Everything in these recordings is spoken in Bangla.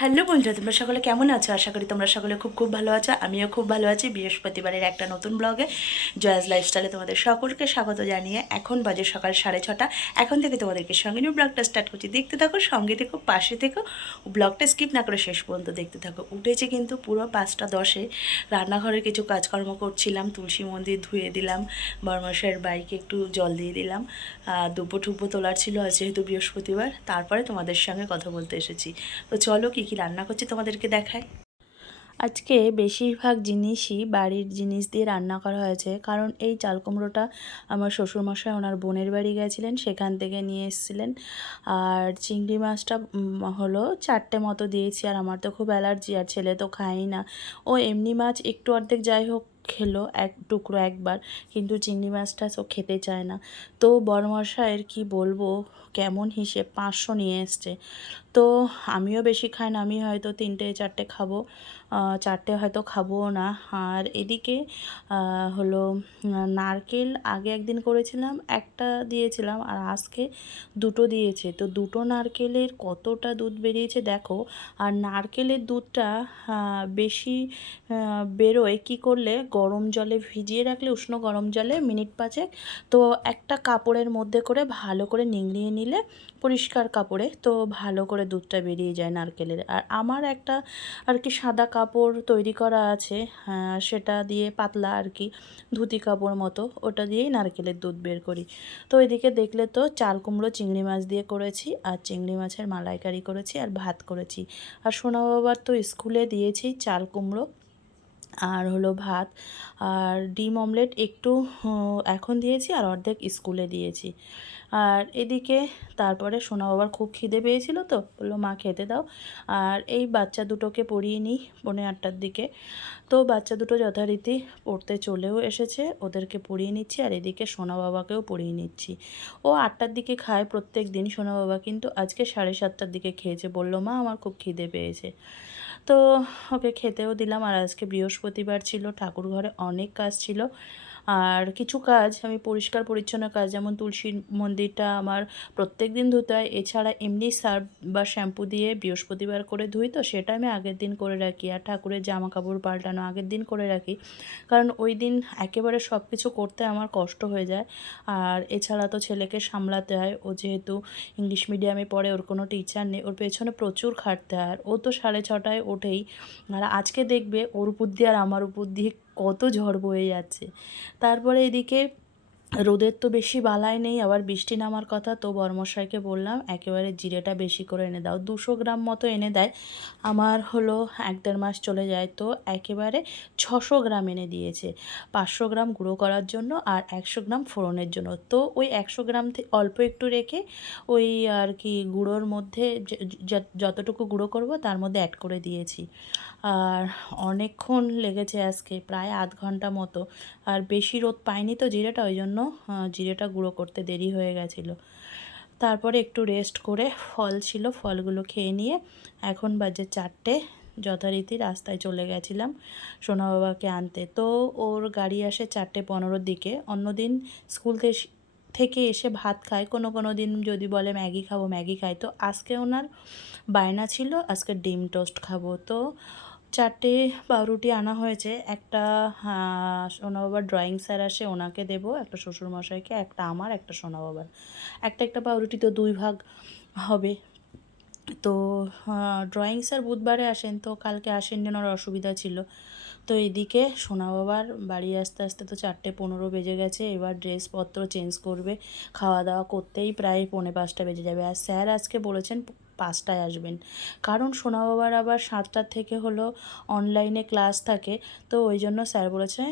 হ্যালো বন্ধুরা, তোমরা সকলে কেমন আছো? আশা করি তোমরা সকলে খুব খুব ভালো আছো। আমিও খুব ভালো আছি। বৃহস্পতিবারের একটা নতুন ব্লগে জয়াজ লাইফস্টাইলে তোমাদের সকলকে স্বাগত জানিয়ে এখন বাজে সকাল 6:30। এখন থেকে তোমাদেরকে সঙ্গে নিয়ে ব্লগটা স্টার্ট করছি। দেখতে থাকো, সঙ্গে থেকো, পাশে থেকো, ব্লগটা স্কিপ না করে শেষ পর্যন্ত দেখতে থাকো। উঠেছে কিন্তু পুরো 5টা 10-এ। রান্নাঘরে কিছু কাজকর্ম করছিলাম, তুলসী মন্দির ধুয়ে দিলাম, বড়মশাইয়ের বাইকে একটু জল দিয়ে দিলাম, দুব্বো টুব্বো তোলার ছিল আজ যেহেতু বৃহস্পতিবার। তারপরে তোমাদের সঙ্গে কথা বলতে এসেছি। তো চলো কী কী রান্না করছি তোমাদেরকে দেখাই। আজকে বেশিরভাগ জিনিসই বাড়ির জিনিস দিয়ে রান্না করা হয়েছে, কারণ এই চাল কুমড়োটা আমার শ্বশুরমশাই ওনার বোনের বাড়ি গেছিলেন, সেখান থেকে নিয়ে এসেছিলেন। আর চিংড়ি মাছটা হলো 4টে মতো দিয়েছি। আর আমার তো খুব অ্যালার্জি, আর ছেলে তো খায়ই না। ও এমনি মাছ একটু অর্ধেক যাই হোক খেলো এক টুকরো একবার, কিন্তু চিংড়ি মাছটা তো খেতে চায় না। তো বড়মশাইয়ের কি বলবো, কেমন হিসেব 500 নিয়ে এসছে। তো আমিও বেশি খাই না, আমি হয়তো 3টে 4টে খাবো, 4টে হয়তো খাবোও না। আর এদিকে হলো নারকেল আগে একদিন করেছিলাম, একটা দিয়েছিলাম, আর আজকে দুটো দিয়েছে। তো দুটো নারকেলের কতটা দুধ বেরিয়েছে দেখো। আর নারকেলের দুধটা বেশি বেরোয় কী করলে, গরম জলে ভিজিয়ে রাখলে, উষ্ণ গরম জলে মিনিট 5, তো একটা কাপড়ের মধ্যে করে ভালো করে নিংড়িয়ে নিলে, পরিষ্কার কাপড়ে, তো ভালো করে দুধটা বেরিয়ে যায় নারকেলের। আর আমার একটা আর কি সাদা কাপড় তৈরি করা আছে, সেটা দিয়ে পাতলা আর কি ধুতি কাপড় মতো, ওটা দিয়েই নারকেলের দুধ বের করি। তো এদিকে দেখলে তো চাল কুমড়ো চিংড়ি মাছ দিয়ে করেছি, আর চিংড়ি মাছের মালাইকারি করেছি, আর ভাত করেছি। আর সোনা বাবার তো স্কুলে দিয়েছি চাল কুমড়ো আর হলো ভাত, আর ডিম অমলেট একটু এখন দিয়েছি, আর অর্ধেক স্কুলে দিয়েছি। আর এদিকে তারপরে সোনা বাবার খুব খিদে পেয়েছিল, তো বললো মা খেতে দাও। আর এই বাচ্চা দুটোকে পড়িয়ে নিই 8:45-টার দিকে। তো বাচ্চা দুটো যথারীতি পড়তে চলেও এসেছে, ওদেরকে পড়িয়ে নিচ্ছি, আর এদিকে সোনা বাবাকেও পড়িয়ে নিচ্ছি। ও 8টার দিকে খায় প্রত্যেক দিন সোনা বাবা, কিন্তু আজকে 7:30টার দিকে খেয়েছে, বললো মা আমার খুব খিদে পেয়েছে। তো ওকে খেতেও দিলাম। আর আজকে বৃহস্পতিবার ছিল, ঠাকুর ঘরে অনেক কাজ ছিল। আর কিছু কাজ আমি পরিষ্কার পরিচ্ছন্ন কাজ, যেমন তুলসী মন্দিরটা আমার প্রত্যেক দিন ধুতে হয়, এছাড়া এমনি সার্ফ বা শ্যাম্পু দিয়ে বৃহস্পতিবার করে ধুই, তো সেটা আমি আগের দিন করে রাখি। আর ঠাকুরের জামা কাপড় পাল্টানো আগের দিন করে রাখি, কারণ ওই দিন একেবারে সব কিছু করতে আমার কষ্ট হয়ে যায়। আর এছাড়া তো ছেলেকে সামলাতে হয়, ও যেহেতু ইংলিশ মিডিয়ামে পড়ে, ওর কোনো টিচার নেই, ওর পেছনে প্রচুর খাটতে হয়। আর ও তো 6:30টায় ওঠেই। আর আজকে দেখবে ওর উপর দিয়ে আর আমার উপর দিয়ে কত ঝড় বয়ে যাচ্ছে। তারপরে এদিকে রোদের তো বেশি বালাই নেই, আবার বৃষ্টি নামার কথা। তো বড়মশাইকে বললাম একেবারে জিরেটা বেশি করে এনে দাও, 200 গ্রাম মতো এনে দেয়। আমার হলো 1-1.5 মাস চলে যায়, তো একেবারে 600 গ্রাম এনে দিয়েছে, 500 গ্রাম গুঁড়ো করার জন্য আর 100 গ্রাম ফোড়নের জন্য। তো ওই 100 গ্রাম অল্প একটু রেখে ওই আর কি গুঁড়োর মধ্যে যতটুকু গুঁড়ো করব তার মধ্যে অ্যাড করে দিয়েছি। আর অনেকক্ষণ লেগেছে আজকে, প্রায় আধ ঘন্টা মতো। আর বেশি রোদ পাইনি তো জিরেটা, ওই জন্য জিরেটা গুঁড়ো করতে দেরি হয়ে গেছিলো। তারপরে একটু রেস্ট করে, ফল ছিল ফলগুলো খেয়ে নিয়ে এখন বাজে 4টে, যথারীতি রাস্তায় চলে গেছিলাম সোনা বাবাকে আনতে। তো ওর গাড়ি আসে 4:15-র দিকে। অন্যদিন স্কুল থেকে এসে ভাত খায়, কোনো কোনো দিন যদি বলে ম্যাগি খাবো ম্যাগি খায়। তো আজকে ওনার বায়না ছিল আজকে ডিম টোস্ট খাবো। তো 4টে পাউরুটি আনা হয়েছে, একটা সোনা বাবার ড্রয়িং স্যার আসে, ওনাকে দেবো, একটা শ্বশুরমশাইকে, একটা আমার, একটা সোনা বাবার। একটা একটা পাউরুটি তো 2 ভাগ হবে। তো ড্রয়িং স্যার বুধবারে আসেন, তো কালকে আসেননি, ওনার অসুবিধা ছিল। তো এদিকে সোনা বাবার বাড়ি আসতে আসতে তো 4:15 বেজে গেছে। এবার ড্রেসপত্র চেঞ্জ করবে, খাওয়া দাওয়া করতেই প্রায় 4:45 বেজে যাবে। আর স্যার আজকে বলেছেন 5টায় আসবেন, কারণ সোনা বাবার আবার 7টার থেকে হলো অনলাইনে ক্লাস থাকে। তো ওই জন্য স্যার বলেছে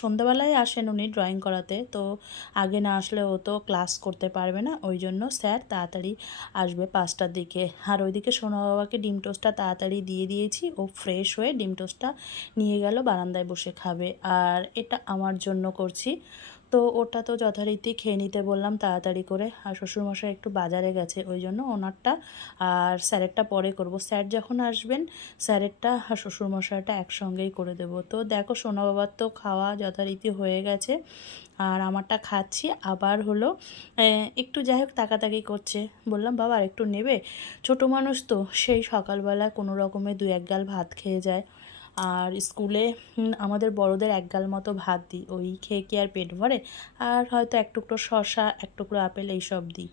সন্ধ্যাবেলায় আসেন উনি ড্রয়িং করাতে, তো আগে না আসলে ও তো ক্লাস করতে পারবে না, ওই জন্য স্যার তাড়াতাড়ি আসবে 5টার দিকে। আর ওইদিকে সোনা বাবাকে ডিম টোস্টটা তাড়াতাড়ি দিয়ে দিয়েছি, ও ফ্রেশ হয়ে ডিম টোস্টটা নিয়ে গেল, বারান্দায় বসে খাবে। আর এটা আমার জন্য করছি। তো ওটা তো যথারীতি খেয়ে নিতে বললাম তাড়াতাড়ি করে। আর শ্বশুরমশাই একটু বাজারে গেছে, ওই জন্য ওনারটা আর স্যারেরটা পরে করব। স্যার যখন আসবেন স্যারেরটা আর শ্বশুরমশাইটা একসঙ্গেই করে দেব। তো দেখো সোনা বাবার তো খাওয়া যথারীতি হয়ে গেছে, আর আমারটা খাচ্ছি। আবার হলো একটু যাই হোক তাকাতাকি করছে। বললাম বাবা আর একটু নেবে, ছোটো মানুষ তো, সেই সকালবেলা কোনো রকমে দু এক গাল ভাত খেয়ে যায়। আর স্কুলে আমাদের বড়দের এক গাল মতো ভাত দিই, ওই খেয়ে কি আর পেট ভরে? আর হয়তো এক টুকরো শসা, এক টুকরো আপেল এইসব দিই।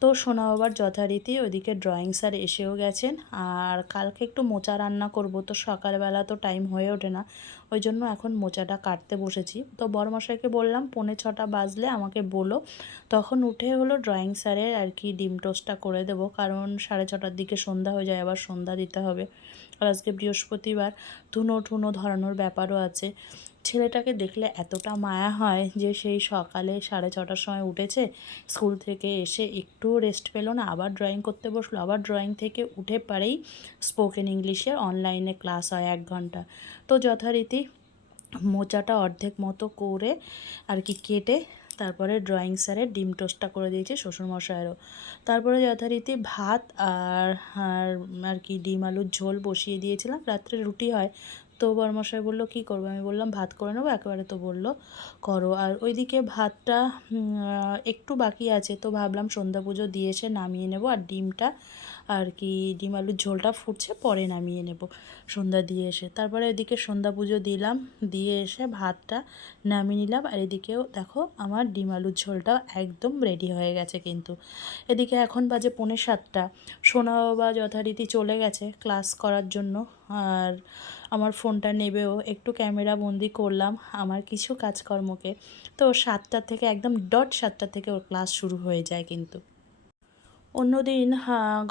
তো সোনা বাবার যথারীতি ওইদিকে ড্রয়িং স্যার এসেও গেছেন। আর কালকে একটু মোচা রান্না করব, তো সকালবেলা তো টাইম হয়ে ওঠে না, ওই জন্য এখন মোচাটা কাটতে বসেছি। তো বড়মশাইকে বললাম 5:45 বাজলে আমাকে বলো, তখন উঠে হলো ড্রয়িং স্যারের আর কি ডিম টোস্টটা করে দেবো, কারণ 6:30টার দিকে সন্ধ্যা হয়ে যায়, আবার সন্ধ্যা দিতে হবে। আর আজকে বৃহস্পতিবার, ধুনো ঠুনো ধরানোর ব্যাপারও আছে। ছেলেটাকে দেখলে এতটা মায়া হয় যে সেই সকালে 6:30টার সময় উঠেছে, স্কুল থেকে এসে একটুও রেস্ট পেলো না, আবার ড্রয়িং করতে বসলো। আবার ড্রয়িং থেকে উঠে পারেই স্পোকেন ইংলিশে অনলাইনে ক্লাস হয় 1 ঘন্টা। তো যথারীতি মোচাটা অর্ধেক মতো করে আর কি কেটে তারপরে ড্রয়িং স্যারের ডিম টোস্টটা করে দিয়েছি, শ্বশুরমশাইয়েরও। তারপরে যথারীতি ভাত আর আর আর কি ডিম আলুর ঝোল বসিয়ে দিয়েছিলাম। রাত্রে রুটি হয়, তো বড়মশাই বললো কী করবো, আমি বললাম ভাত করে নেবো একেবারে, তো বললো করো। আর ওইদিকে ভাতটা একটু বাকি আছে, তো ভাবলাম সন্ধ্যা পুজো দিয়ে এসে নামিয়ে নেব। আর ডিমটা আর কি ডিম আলুর ঝোলটা ফুটছে, পরে নামিয়ে নেব সন্ধ্যা দিয়ে এসে। তারপরে এদিকে সন্ধ্যা পুজো দিলাম, দিয়ে এসে ভাতটা নামিয়ে নিলাম। আর এদিকেও দেখো আমার ডিম আলুর ঝোলটাও একদম রেডি হয়ে গেছে কিন্তু। এদিকে এখন বাজে 6:45, সোনা বাবা যথারীতি চলে গেছে ক্লাস করার জন্য। আর আমার ফোনটা নেবেও, একটু ক্যামেরা বন্দি করলাম আমার কিছু কাজকর্মকে। তো 7টা থেকে একদম ডট 7টা থেকে ওর ক্লাস শুরু হয়ে যায় কিন্তু। অন্যদিন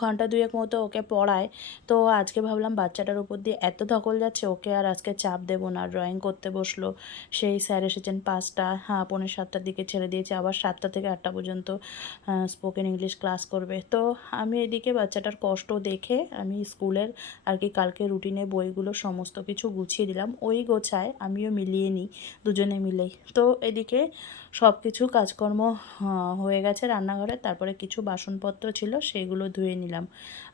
ঘন্টা দুয়েক মতো ওকে পড়ায়, তো আজকে ভাবলাম বাচ্চাটার উপর দিয়ে এত ধকল যাচ্ছে, ওকে আর আজকে চাপ দেবো না। ড্রয়িং করতে বসলো, সেই স্যার এসেছেন 5টা, 5:45টার দিকে ছেড়ে দিয়েছে, আবার 7টা থেকে 8টা পর্যন্ত স্পোকেন ইংলিশ ক্লাস করবে। তো আমি এদিকে বাচ্চাটার কষ্ট দেখে আমি স্কুলের আর কি কালকে রুটিনে বইগুলো সমস্ত কিছু গুছিয়ে দিলাম। ওই গোছায় আমিও মিলিয়ে নিই দুজনে মিলেই। তো এদিকে সব কিছু কাজকর্ম হয়ে গেছে রান্নাঘরে। তারপরে কিছু বাসনপত্র ছিল, সেগুলো ধুয়ে নিলাম।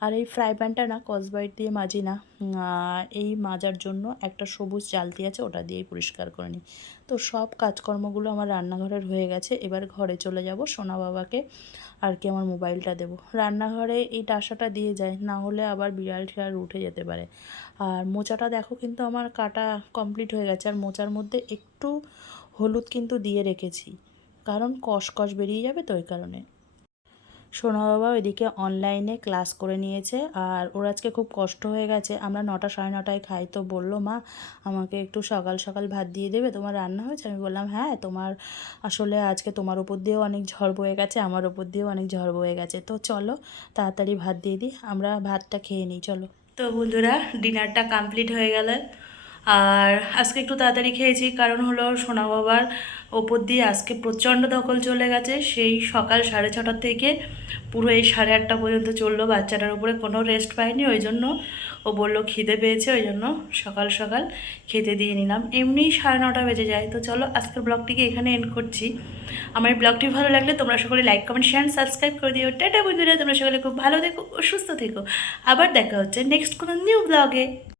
আর এই ফ্রাই প্যানটা না স্কচব্রাইট দিয়ে মাজি না, এই মাজার জন্য একটা সবুজ জালতি আছে, ওটা দিয়েই পরিষ্কার করে নিই। তো সব কাজকর্মগুলো আমার রান্নাঘরের হয়ে গেছে। এবার ঘরে চলে যাব, সোনা বাবাকে আর কি আমার মোবাইলটা দেবো। রান্নাঘরে এই ডাসাটা দিয়ে যায়, না হলে আবার বিড়াল টিড়াল উঠে যেতে পারে। আর মোচাটা দেখো কিন্তু আমার কাটা কমপ্লিট হয়ে গেছে। আর মোচার মধ্যে একটু হলুদ কিন্তু দিয়ে রেখেছি, কারণ কষকষ বেরিয়ে যাবে, তো ওই কারণে। সোনা বাবা ওইদিকে অনলাইনে ক্লাস করে নিয়েছে। আর ওর আজকে খুব কষ্ট হয়ে গেছে, আমরা 9টা 9:30টায় খাই। তো বললো মা আমাকে একটু সকাল সকাল ভাত দিয়ে দেবে, তোমার রান্না হয়েছে? আমি বললাম হ্যাঁ, তোমার আসলে আজকে তোমার ওপর দিয়েও অনেক ঝড় বয়ে গেছে, আমার ওপর দিয়েও অনেক ঝড় বয়ে গেছে। তো চলো তাড়াতাড়ি ভাত দিয়ে দিই, আমরা ভাতটা খেয়ে নিই চলো। তো বন্ধুরা ডিনারটা কমপ্লিট হয়ে গেল। আর আজকে একটু তাড়াতাড়ি খেয়েছি, কারণ হলো সোনা বাবার ওপর দিয়ে আজকে প্রচণ্ড ধকল চলে গেছে। সেই সকাল 6:30 থেকে পুরো এই 8:30 পর্যন্ত চললো, বাচ্চাটার উপরে কোনো রেস্ট পায়নি। ওই জন্য ও বললো খিদে পেয়েছে, ওই জন্য সকাল সকাল খেতে দিয়ে নিলাম। এমনি 9:30 বেজে যায়। তো চলো আজকের ব্লগটিকে এখানে এন্ড করছি। আমার ব্লগটি ভালো লাগলে তোমরা সকলে লাইক কমেন্ট শেয়ার সাবস্ক্রাইব করে দিও। টাটা বন্ধুরা, তোমরা সকলে খুব ভালো থেকো ও সুস্থ থেকো। আবার দেখা হচ্ছে নেক্সট কোনো নিউ ব্লগে।